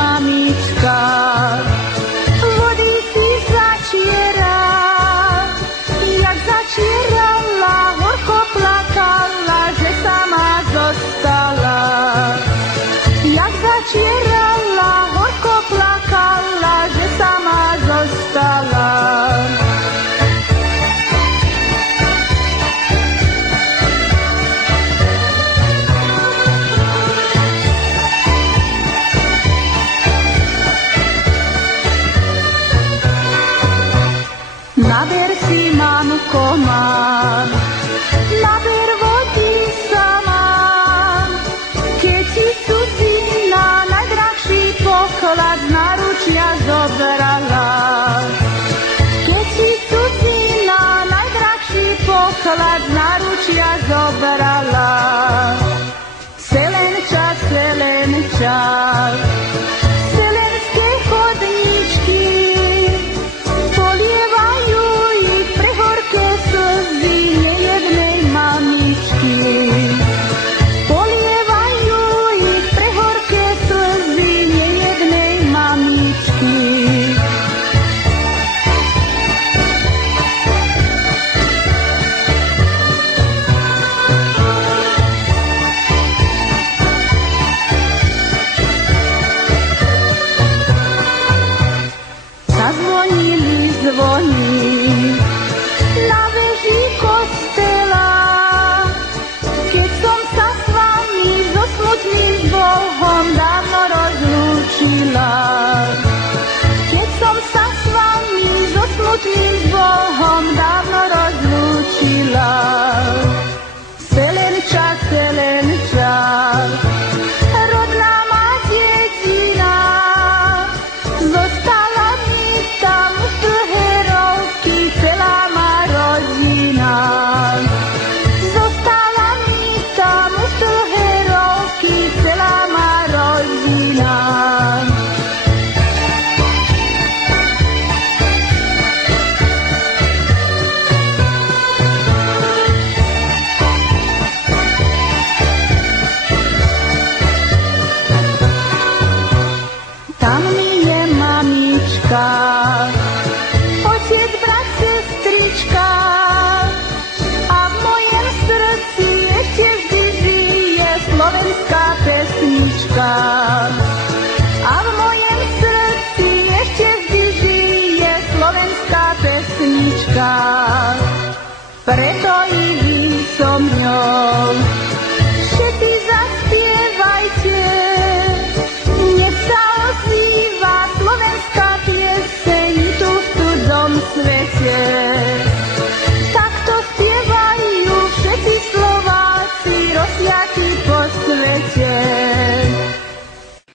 mamička. Vody si začiera, jak začierala, horko plakala, že sama zostala. Jak začierala, horko plakala, že sama zostala. Naber si, mamko, mám, naber vody sama, keď si cudzina najdrahší poklad z náručia zobrala. Keď si cudzina najdrahší poklad z náručia zobrala. Selen čas, selenské chodníčky, polievajú ich prehorké slzy nejednej mamičky. Polievajú ich prehorké slzy nejednej mamičky. Zazvonili zvony na veži kostela, keď som sa s vami so smutným Bohom dávno rozlúčila.